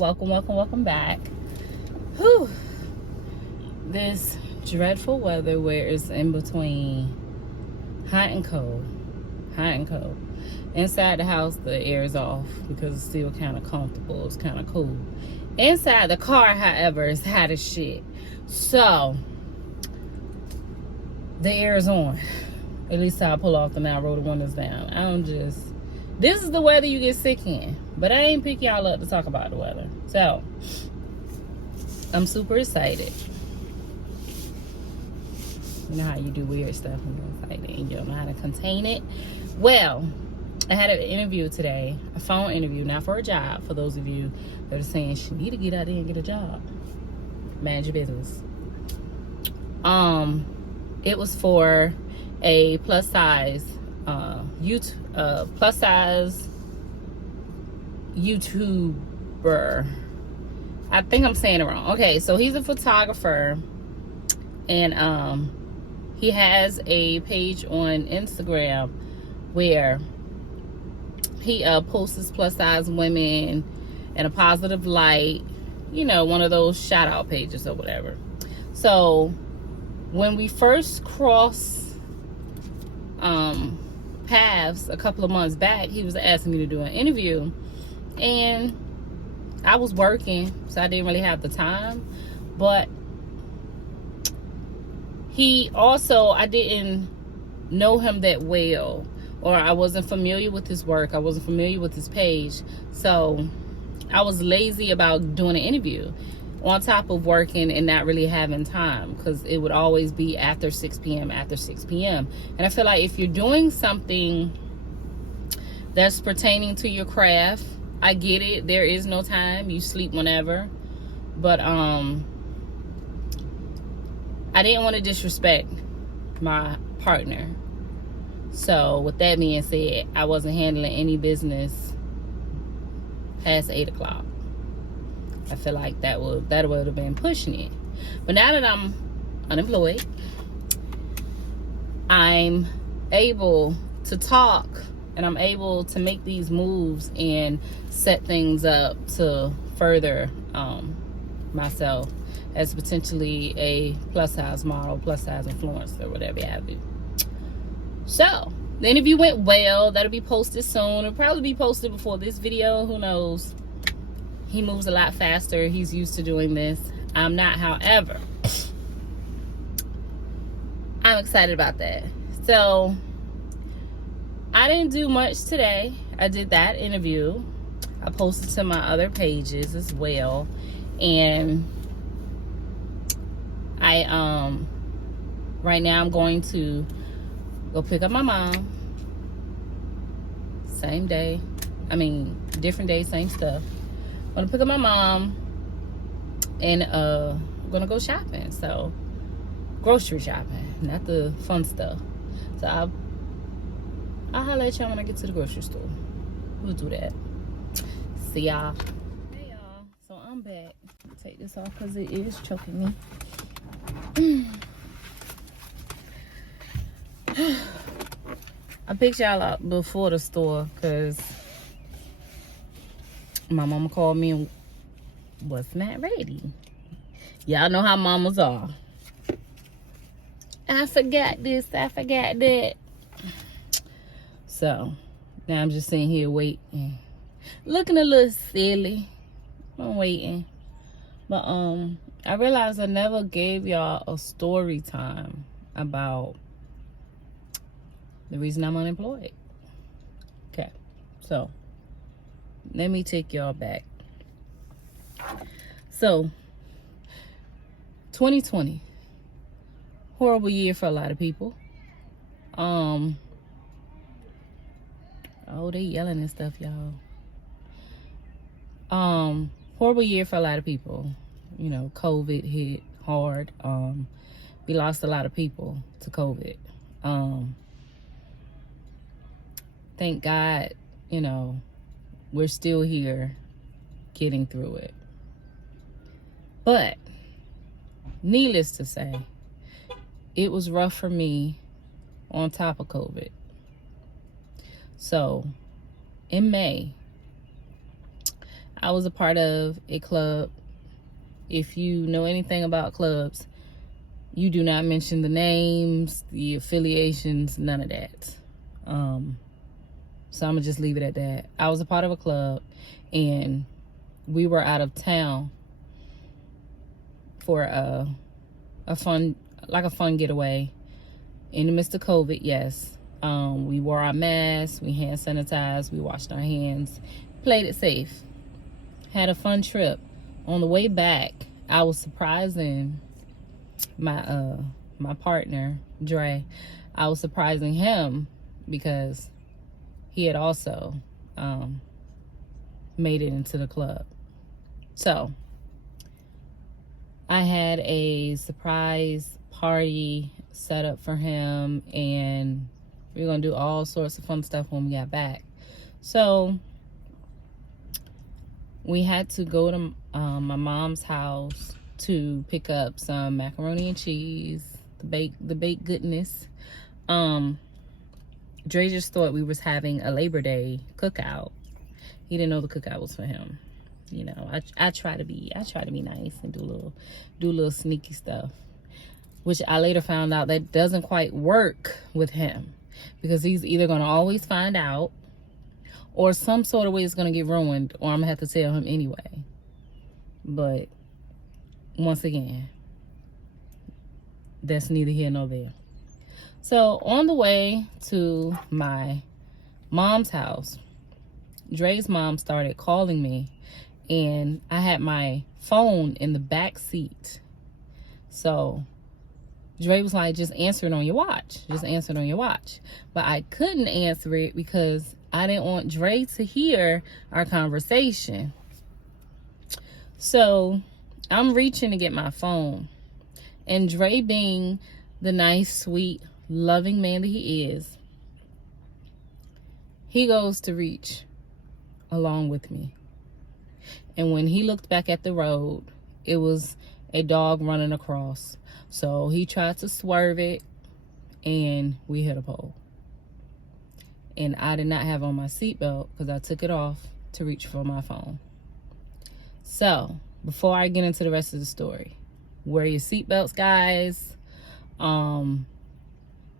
welcome back. Whew. This dreadful weather where it's in between hot and cold. Inside the house, the air is off because it's still kind of comfortable. It's kind of cool. Inside the car, however, it's hot as shit. So, the air is on. At least I pull off the now, roll the windows down. This is the weather you get sick in. But I ain't pick y'all up to talk about the weather. So, I'm super excited. You know how you do weird stuff when you're excited and you don't know how to contain it? Well, I had an interview today, a phone interview, not for a job, for those of you that are saying she need to get out there and get a job. Manage your business. It was for a plus size YouTuber. I think I'm saying it wrong. Okay, so he's a photographer, and he has a page on Instagram where he posts plus size women in a positive light, you know, one of those shout out pages or whatever. So when we first crossed paths a couple of months back, he was asking me to do an interview, and I was working, so I didn't really have the time. But he also, I didn't know him that well, or I wasn't familiar with his work. I wasn't familiar with his page. So I was lazy about doing an interview on top of working and not really having time, because it would always be after 6 p.m. And I feel like if you're doing something that's pertaining to your craft, I get it. There is no time. You sleep whenever. But I didn't want to disrespect my partner. So with that being said, I wasn't handling any business past 8 o'clock. I feel like that would have been pushing it. But now that I'm unemployed, I'm able to talk, and I'm able to make these moves and set things up to further myself as potentially a plus size model, plus size influencer, whatever you have to. So the interview went well. That'll be posted soon. It'll probably be posted before this video. Who knows? He moves a lot faster. He's used to doing this. I'm not, however. I'm excited about that. So I didn't do much today. I did that interview. I posted to my other pages as well. And I right now I'm going to go pick up my mom. Same day. Different day, same stuff. I'm gonna pick up my mom, and I'm gonna go shopping. So grocery shopping, not the fun stuff. So I'll holler at y'all when I get to the grocery store. We'll do that. See y'all. Hey y'all. So I'm back. Take this off because it is choking me. I picked y'all up before the store because my mama called me and was not ready. Y'all know how mamas are. I forgot this, I forgot that. So now I'm just sitting here waiting, looking a little silly. I'm waiting, but I realized I never gave y'all a story time about the reason I'm unemployed. Okay, so let me take y'all back. So 2020, horrible year for a lot of people. Oh, they yelling and stuff, y'all. Horrible year for a lot of people. You know, COVID hit hard. We lost a lot of people to COVID. Thank God, you know, we're still here getting through it. But needless to say, it was rough for me on top of COVID. So in May, I was a part of a club. If you know anything about clubs, you do not mention the names, the affiliations, none of that. So I'm gonna just leave it at that. I was a part of a club, and we were out of town for a fun getaway in the midst of COVID. Yes, we wore our masks, we hand sanitized, we washed our hands, played it safe, had a fun trip. On the way back, I was surprising my partner Dre. I was surprising him because he had also made it into the club. So I had a surprise party set up for him, and we were gonna do all sorts of fun stuff when we got back. So we had to go to my mom's house to pick up some macaroni and cheese, the baked goodness. Dre just thought we was having a Labor Day cookout. He didn't know the cookout was for him. You know, I try to be nice and do a little sneaky stuff, which I later found out that doesn't quite work with him, because he's either gonna always find out, or some sort of way it's gonna get ruined, or I'm gonna have to tell him anyway. But once again, that's neither here nor there. So on the way to my mom's house, Dre's mom started calling me, and I had my phone in the back seat. So Dre was like, just answer it on your watch. Just answer it on your watch. But I couldn't answer it because I didn't want Dre to hear our conversation. So I'm reaching to get my phone, and Dre, being the nice, sweet, loving man that he is, he goes to reach along with me. And when he looked back at the road, it was a dog running across. So he tried to swerve it, and we hit a pole. And I did not have on my seatbelt because I took it off to reach for my phone. So before I get into the rest of the story, wear your seatbelts, guys.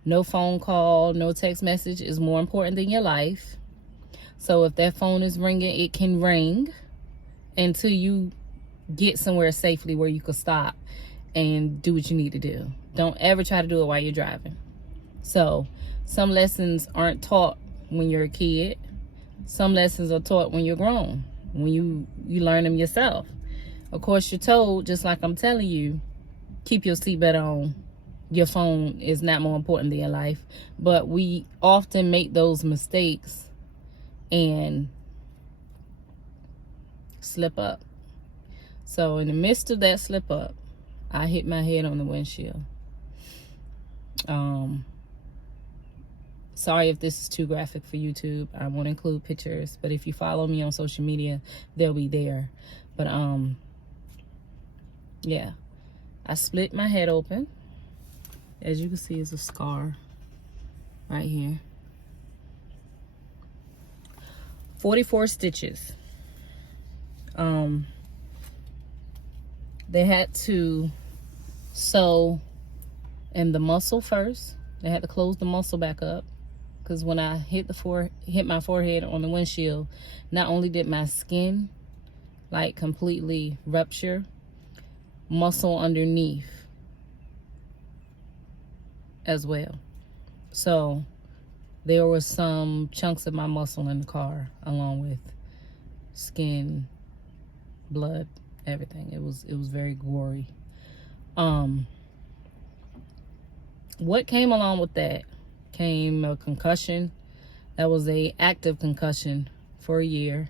No phone call, no text message is more important than your life. So if that phone is ringing, it can ring until you get somewhere safely where you can stop and do what you need to do. Don't ever try to do it while you're driving. So some lessons aren't taught when you're a kid. Some lessons are taught when you're grown, when you learn them yourself. Of course, you're told, just like I'm telling you, keep your seatbelt on. Your phone is not more important than your life. But we often make those mistakes and slip up. So in the midst of that slip up, I hit my head on the windshield. Sorry if this is too graphic for YouTube. I won't include pictures, but if you follow me on social media, they'll be there. But yeah, I split my head open. As you can see, is a scar right here. 44 stitches. They had to sew in the muscle first. They had to close the muscle back up, because when I hit my forehead on the windshield, not only did my skin like completely rupture, muscle underneath as well. So there were some chunks of my muscle in the car, along with skin, blood, everything. It was very gory. What came along with that came a concussion. That was a active concussion for a year.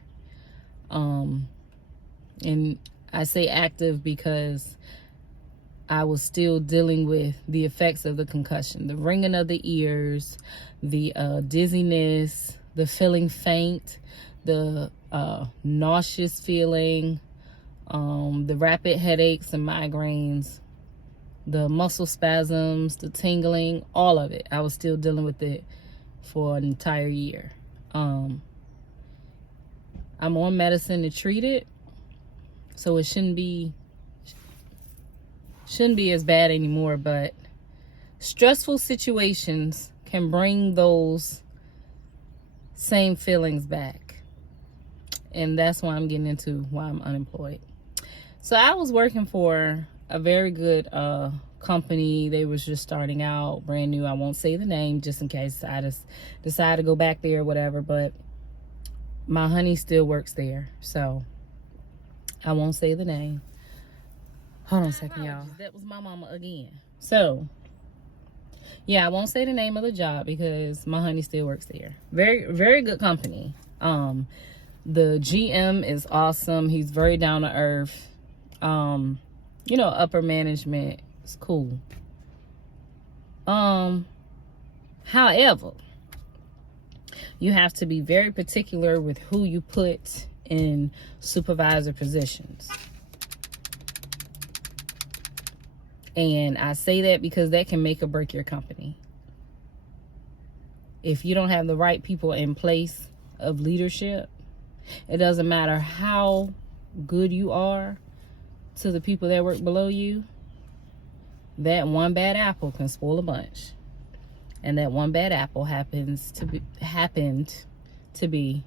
And I say active because I was still dealing with the effects of the concussion, the ringing of the ears, the dizziness, the feeling faint, the nauseous feeling, the rapid headaches and migraines, the muscle spasms, the tingling, all of it. I was still dealing with it for an entire year. I'm on medicine to treat it. So it shouldn't be as bad anymore. But stressful situations can bring those same feelings back. And that's why I'm getting into why I'm unemployed. So I was working for a very good company. They was just starting out, brand new. I won't say the name just in case I just decide to go back there or whatever. But my honey still works there, so I won't say the name. Hold on a second, y'all. That was my mama again. So yeah, I won't say the name of the job because my honey still works there. Very, very good company. The GM is awesome. He's very down to earth. You know, upper management is cool. However, you have to be very particular with who you put in supervisor positions. And I say that because that can make or break your company. If you don't have the right people in place of leadership, it doesn't matter how good you are to the people that work below you, that one bad apple can spoil a bunch. And that one bad apple happened to be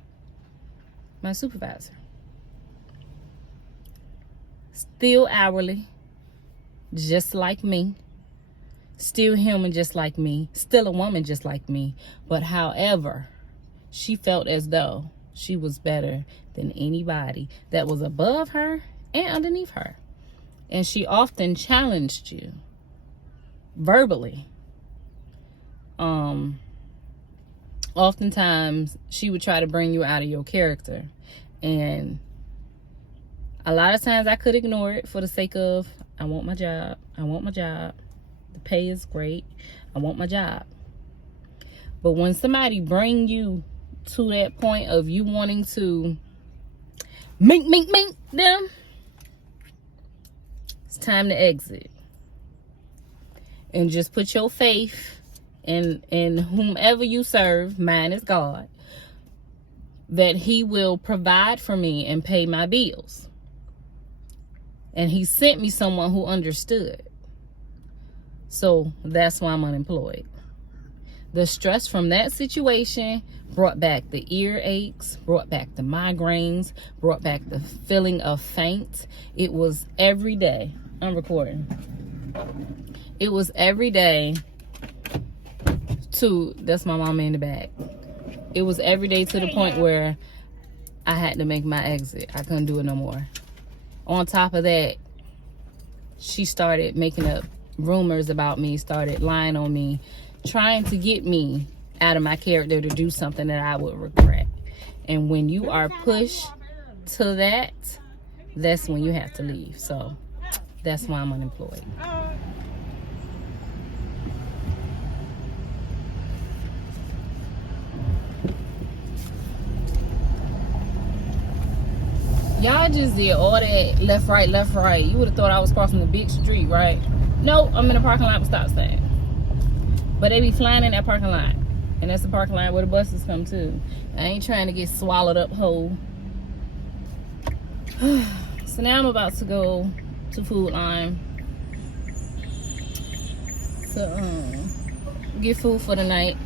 my supervisor. Still hourly, just like me. Still human, just like me. Still a woman, just like me. But however, she felt as though she was better than anybody that was above her and underneath her. And she often challenged you verbally. Oftentimes she would try to bring you out of your character. And a lot of times I could ignore it for the sake of, I want my job. I want my job. The pay is great. I want my job. But when somebody bring you to that point of you wanting to mink them, it's time to exit. And just put your faith in whomever you serve, mine is God, that he will provide for me and pay my bills. And he sent me someone who understood. So that's why I'm unemployed. The stress from that situation brought back the earaches, brought back the migraines, brought back the feeling of faint. It was every day. I'm recording. It was every day that's my mama in the back. It was every day to the point where I had to make my exit. I couldn't do it no more. On top of that, she started making up rumors about me, started lying on me, trying to get me out of my character to do something that I would regret. And when you are pushed to that, that's when you have to leave. So that's why I'm unemployed. Y'all just did all that left, right. You would have thought I was crossing the big street, right? No, I'm in a parking lot with stop sign. But they be flying in that parking lot. And that's the parking lot where the buses come to. I ain't trying to get swallowed up whole. So now I'm about to go to Food Line to get food for the night.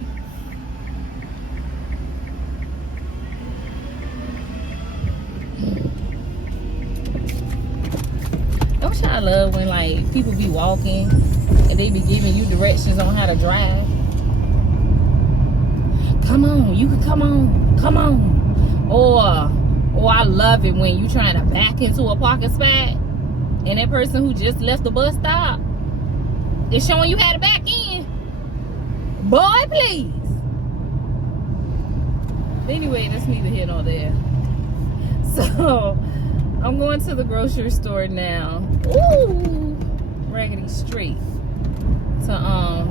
Don't y'all love when like people be walking and they be giving you directions on how to drive? Come on, you can come on. Or I love it when you trying to back into a parking spot and that person who just left the bus stop is showing you how to back in. Boy, please. Anyway, that's neither here nor there. So I'm going to the grocery store now. Ooh, raggedy street. To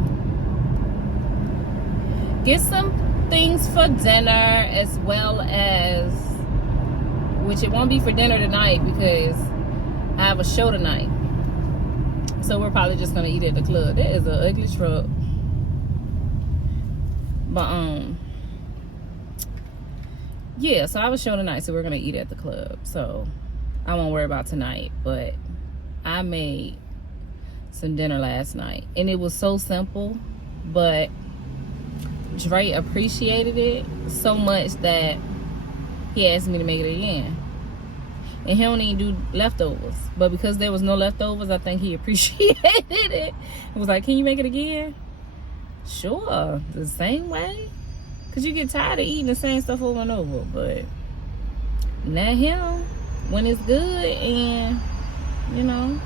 get some things for dinner, as well as, which it won't be for dinner tonight because I have a show tonight. So we're probably just gonna eat at the club. That is an ugly truck. But yeah, so I have a show tonight, so we're gonna eat at the club. So I won't worry about tonight. But I made some dinner last night, and it was so simple, but Dre appreciated it so much that he asked me to make it again. And he don't even do leftovers, but because there was no leftovers, I think he appreciated it. He was like, can you make it again? Sure, the same way, because you get tired of eating the same stuff over and over. But not him, when it's good. And you know,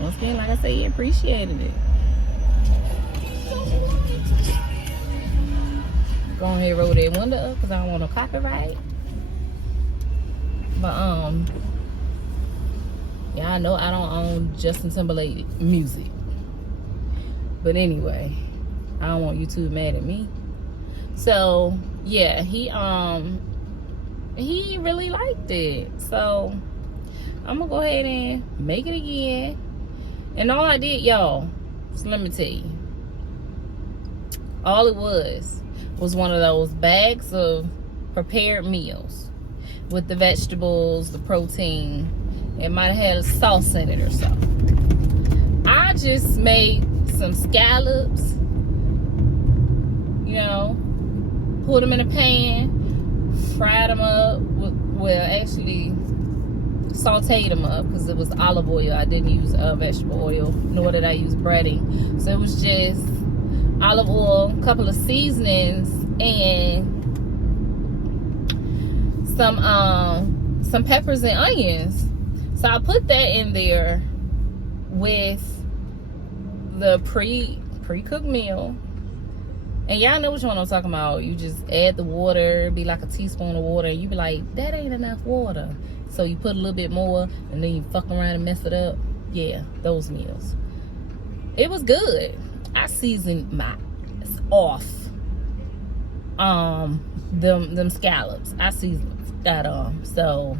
once again, like I said, he appreciated it. Go ahead and roll that window up because I don't want no copyright. But yeah, I know I don't own Justin Timberlake music. But anyway, I don't want YouTube mad at me. So yeah, he really liked it. So I'm gonna go ahead and make it again. And all I did, y'all, so let me tell you, all it was one of those bags of prepared meals with the vegetables, the protein. It might have had a sauce in it or something. I just made some scallops, you know, put them in a pan, fried them up, actually sauteed them up because it was olive oil. I didn't use vegetable oil, nor did I use breading. So it was just olive oil, a couple of seasonings, and some peppers and onions. So I put that in there with the pre-cooked meal. And y'all know which one I'm talking about. You just add the water, be like a teaspoon of water, and you be like, that ain't enough water. So you put a little bit more, and then you fuck around and mess it up. Yeah, those meals. It was good. I seasoned my off them scallops. I seasoned that so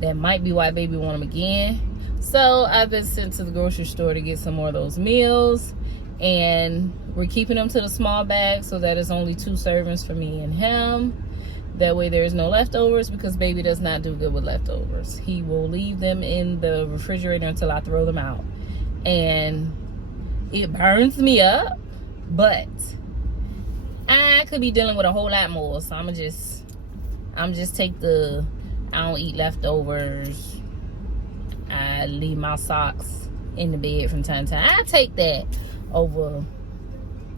that might be why baby want them again. So I've been sent to the grocery store to get some more of those meals, and we're keeping them to the small bag so that it's only 2 servings for me and him. That way there's no leftovers, because baby does not do good with leftovers. He will leave them in the refrigerator until I throw them out, and it burns me up. But I could be dealing with a whole lot more, so I'm just take the I don't eat leftovers. I leave my socks in the bed from time to time. I take that over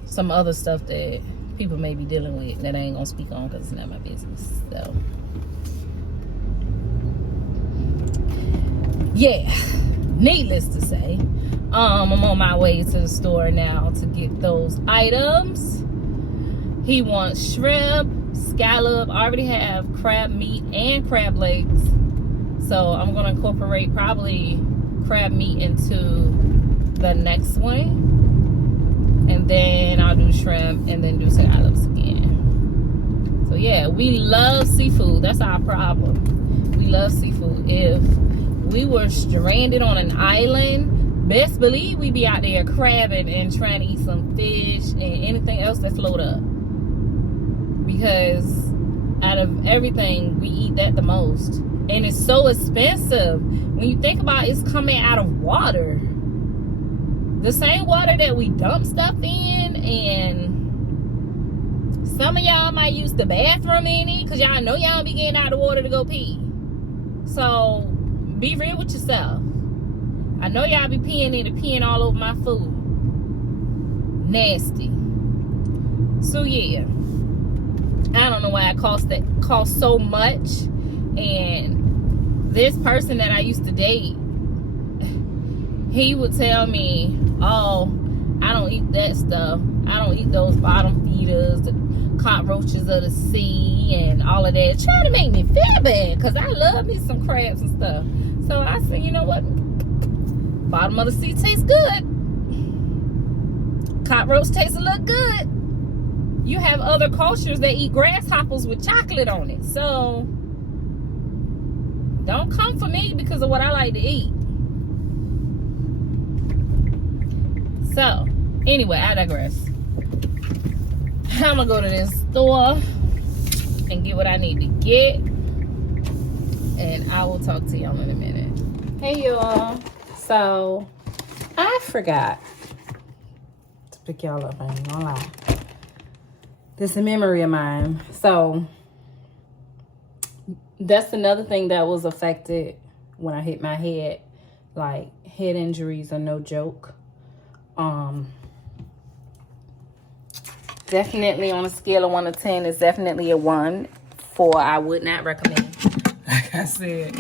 some other stuff that people may be dealing with that I ain't gonna speak on because it's not my business. So yeah, needless to say, I'm on my way to the store now to get those items. He wants shrimp, scallop. I already have crab meat and crab legs, so I'm gonna incorporate probably crab meat into the next one, and then I'll do shrimp and then do scallops again. So yeah, we love seafood. That's our problem. We love seafood. If we were stranded on an island, best believe we'd be out there crabbing and trying to eat some fish and anything else that float up. Because out of everything, we eat that the most. And it's so expensive. When you think about it, it's coming out of water. The same water that we dump stuff in. And some of y'all might use the bathroom in it, because y'all know y'all be getting out of the water to go pee. So be real with yourself. I know y'all be peeing in it, peeing all over my food. Nasty. So yeah, I don't know why it costs so much. And this person that I used to date, he would tell me, oh, I don't eat that stuff. I don't eat those bottom feeders, the cockroaches of the sea, and all of that. Trying to make me feel bad, because I love me some crabs and stuff. So I said, you know what? Bottom of the sea tastes good. Cockroach tastes a little good. You have other cultures that eat grasshoppers with chocolate on it. So don't come for me because of what I like to eat. So anyway, I digress. I'm gonna go to this store and get what I need to get. and I will talk to y'all in a minute. Hey y'all. So I forgot to pick y'all up. I ain't gonna lie. This is a memory of mine. So that's another thing that was affected when I hit my head. Like, head injuries are no joke. Definitely on a scale of 1 to 10, it's definitely a 1. 4, I would not recommend. Like I said,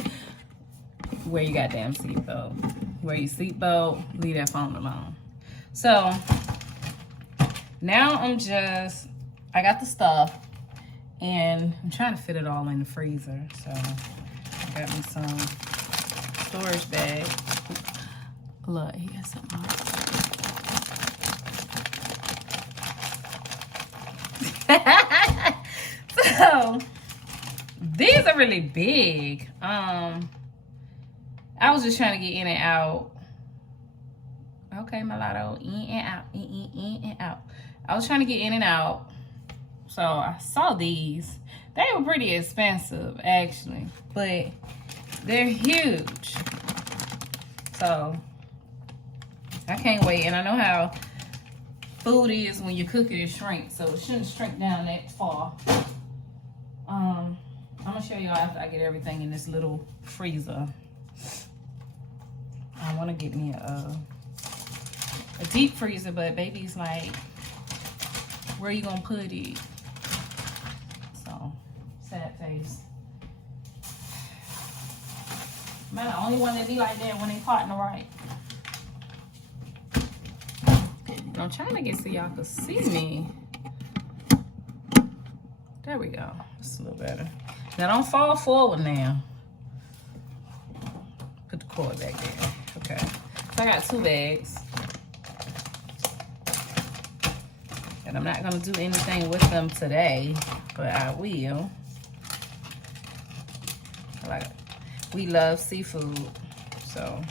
wear your goddamn seatbelt. Wear your seatbelt, leave that phone alone. So now I got the stuff and I'm trying to fit it all in the freezer. So I got me some storage bag. Look, he has something else. So these are really big. I was just trying to get in and out. Okay, mulatto, in and out, in and out. I was trying to get in and out. So I saw these. They were pretty expensive, actually, but they're huge. So I can't wait. And I know how food is when you cook it, it shrinks. So it shouldn't shrink down that far. I'm gonna show y'all after I get everything in this little freezer. I want to get me a deep freezer, but baby's like, where you gonna put it? So, sad face. Am I the only one that be like that when they partner right? I'm trying to get so y'all can see me. There we go. It's a little better. Now don't fall forward now. Put the cord back there. Okay. So I got 2 bags. And I'm not going to do anything with them today, but I will. Like, we love seafood, so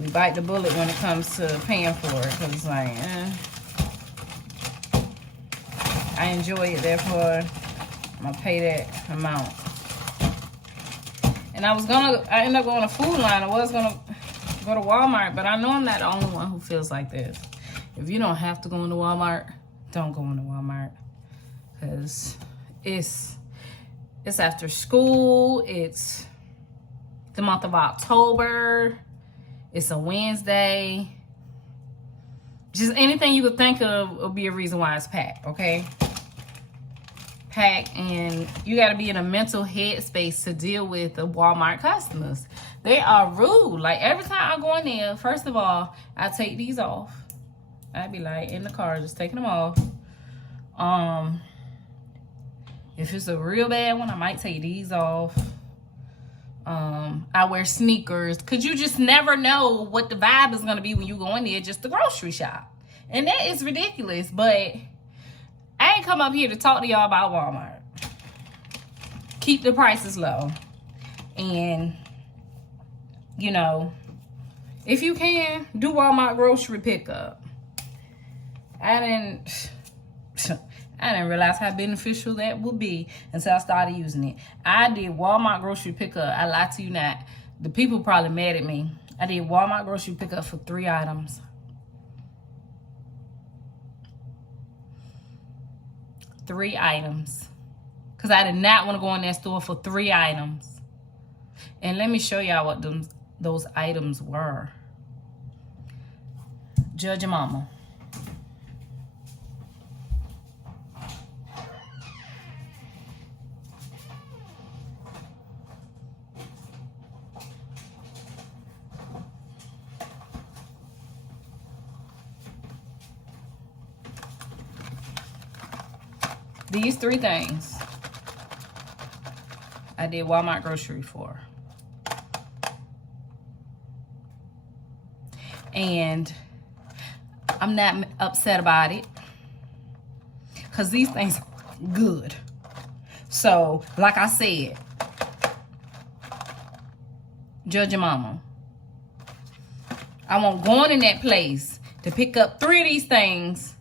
we bite the bullet when it comes to paying for it, because it's like, I enjoy it, therefore I'm gonna pay that amount. And I ended up going to Food Line. I was gonna go to Walmart, but I know I'm not the only one who feels like this. If you don't have to go into Walmart, don't go into Walmart, because it's after school, it's the month of October, it's a Wednesday. Just anything you could think of will be a reason why it's packed, okay? Packed, and you gotta be in a mental headspace to deal with the Walmart customers. They are rude. Like, every time I go in there, first of all, I take these off. I'd be like in the car, just taking them off. If it's a real bad one, I might take these off. I wear sneakers, because you just never know what the vibe is going to be when you go in there just to grocery shop. And that is ridiculous, but I ain't come up here to talk to y'all about Walmart. Keep the prices low. And, you know, if you can, do Walmart grocery pickup. I didn't realize how beneficial that would be until I started using it. I did Walmart grocery pickup. I lie to you not. The people probably mad at me. I did Walmart grocery pickup for 3 items. 3 items. Because I did not want to go in that store for 3 items. And let me show y'all what those items were. Judge your mama. These 3 things I did Walmart grocery for. And I'm not upset about it, because these things are good. So, like I said, judge your mama. I want going in that place to pick up 3 of these things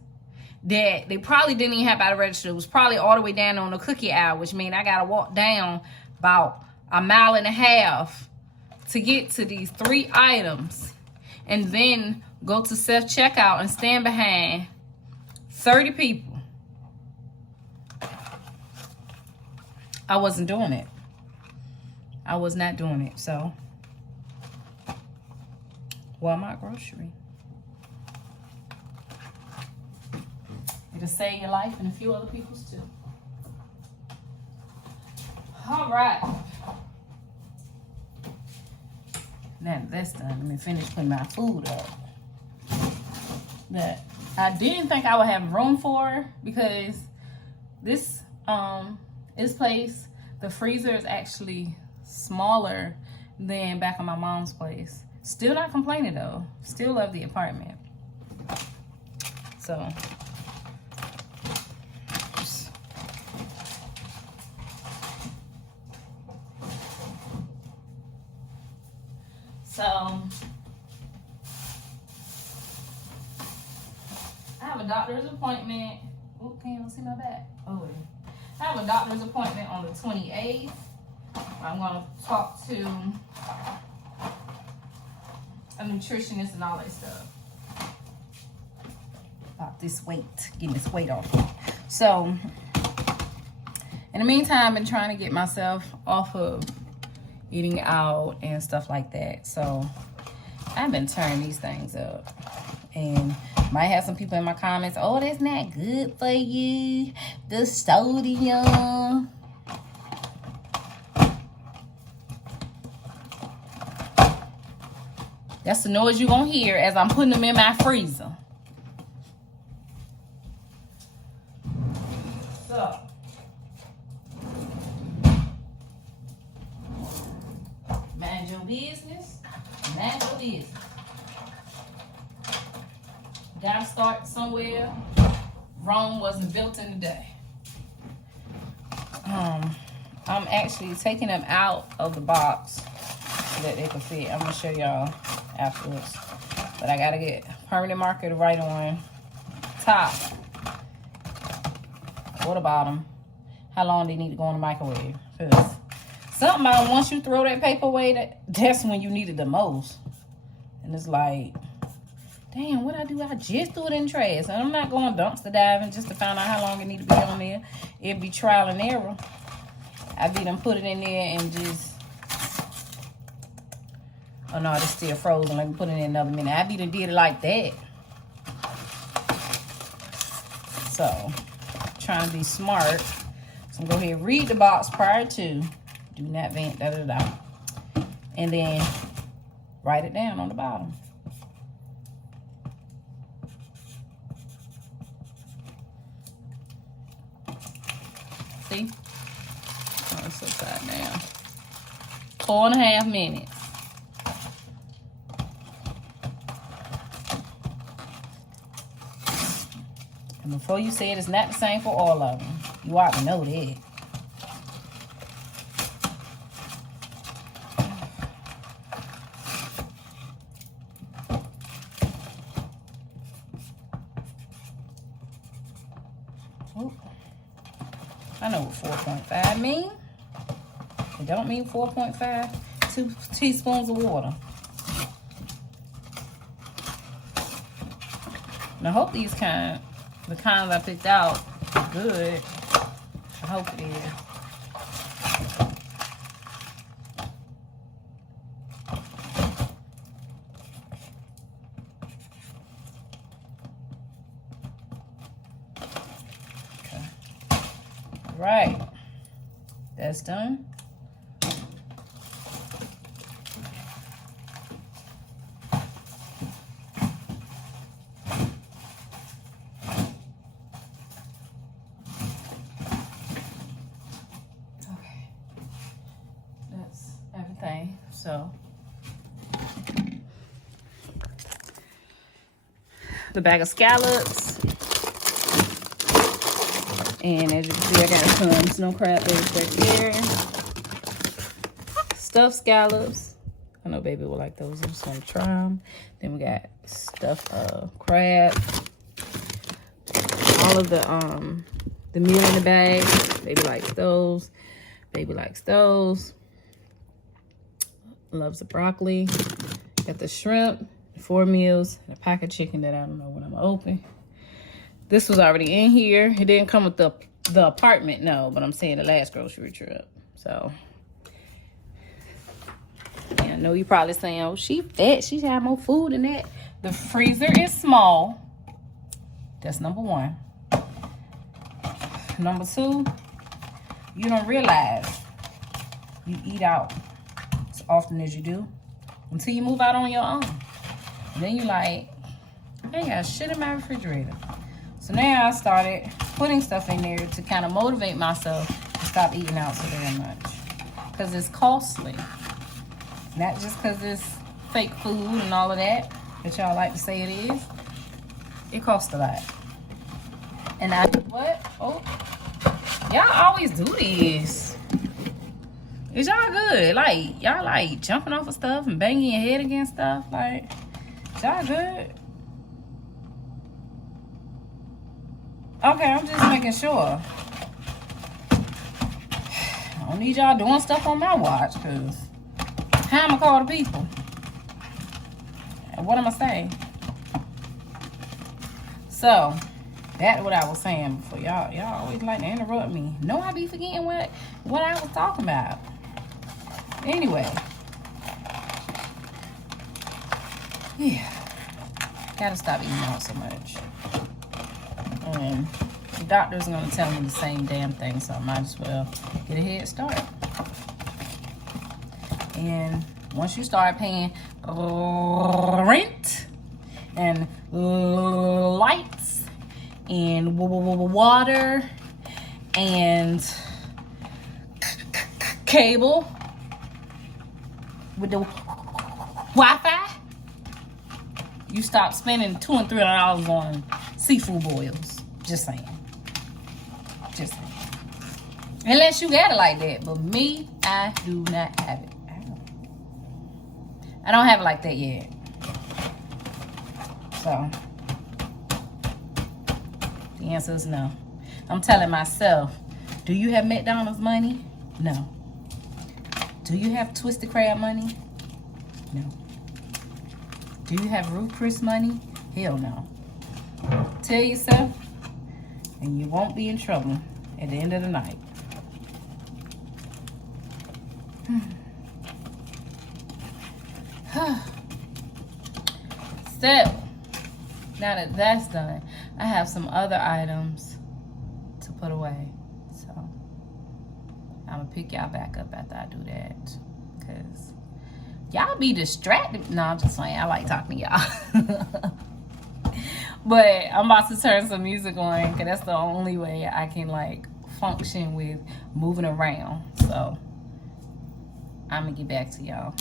that they probably didn't even have by the register. It was probably all the way down on the cookie aisle, which means I gotta walk down about 1.5 miles to get to these 3 items, and then go to self-checkout and stand behind 30 people. I wasn't doing it. I was not doing it. So, Walmart grocery. It'll save your life and a few other people's too. All right. Now that that's done, let me finish putting my food up. That I didn't think I would have room for, because this place, the freezer is actually smaller than back in my mom's place. Still not complaining though. Still love the apartment. So I have a doctor's appointment. Oh, can't even see my back. Oh, I have a doctor's appointment on the 28th. I'm going to talk to a nutritionist and all that stuff about this weight, getting this weight off. So, in the meantime, I've been trying to get myself off of eating out and stuff like that. So, I've been turning these things up. And might have some people in my comments, oh, that's not good for you. The sodium. That's the noise you're going to hear as I'm putting them in my freezer. So, mind your business. Mind your business. Gotta start somewhere. Rome wasn't built in a day. I'm actually taking them out of the box so that they can fit. I'm gonna show y'all afterwards. But I gotta get permanent marker to write on top or the bottom how long they need to go in the microwave. Because something about once you throw that paper away, that's when you need it the most. And it's like, damn, what I do? I just threw it in the trash. And I'm not going dumpster diving just to find out how long it need to be on there. It'd be trial and error. I be done put it in there and just, oh no, it's still frozen. Let me put it in another minute. I be done did it like that. So, trying to be smart. So I'm gonna go ahead and read the box prior to. Do not vent, da-da-da. And then write it down on the bottom. See? Oh, it's upside down. 4.5 minutes. And before you say it, it's not the same for all of them. You ought to know that. I know what 4.5 mean. It don't mean 4.5. 2 teaspoons of water. And I hope these the kinds I picked out are good. I hope it is. Right, that's done. Okay, that's everything. So the bag of scallops. And as you can see, I got some snow crab legs back there. Stuffed scallops. I know baby will like those. I'm just gonna try them. Then we got stuffed crab. all of the meal in the bag. Baby likes those. Baby likes those. Loves the broccoli. Got the shrimp, 4 meals, and a pack of chicken that I don't know when I'm gonna open. This was already in here. It didn't come with the apartment, no, but I'm saying the last grocery trip. So, yeah, I know you're probably saying, oh, she fat. She had more food than that. The freezer is small. That's number 1. Number 2, you don't realize you eat out as often as you do until you move out on your own. And then you like, I ain't got shit in my refrigerator. So now I started putting stuff in there to kind of motivate myself to stop eating out so very much. Because it's costly. Not just because it's fake food and all of that y'all like to say it is. It costs a lot. And I, what? Oh, y'all always do this. Is y'all good? Like, y'all like jumping off of stuff and banging your head against stuff? Like, is y'all good? Okay, I'm just making sure. I don't need y'all doing stuff on my watch, because how am I call the people? And what am I saying? So, that's what I was saying before. Y'all always like to interrupt me. No, I be forgetting what I was talking about. Anyway. Yeah. Gotta stop eating out so much. The doctor's gonna tell me the same damn thing, so I might as well get a head start. And once you start paying rent and lights and water and cable with the Wi-Fi, you stop spending $200 and $300 on seafood boils. Just saying. Just saying. Unless you got it like that. But me, I do not have it. I don't have it like that yet. So, the answer is no. I'm telling myself, do you have McDonald's money? No. Do you have Twisted Crab money? No. Do you have Ruth Chris money? Hell no. Tell yourself, and you won't be in trouble at the end of the night. So, now that that's done, I have some other items to put away. So, I'm going to pick y'all back up after I do that. Because y'all be distracted. No, I'm just saying. I like talking to y'all. But I'm about to turn some music on because that's the only way I can, like, function with moving around. So, I'm going to get back to y'all.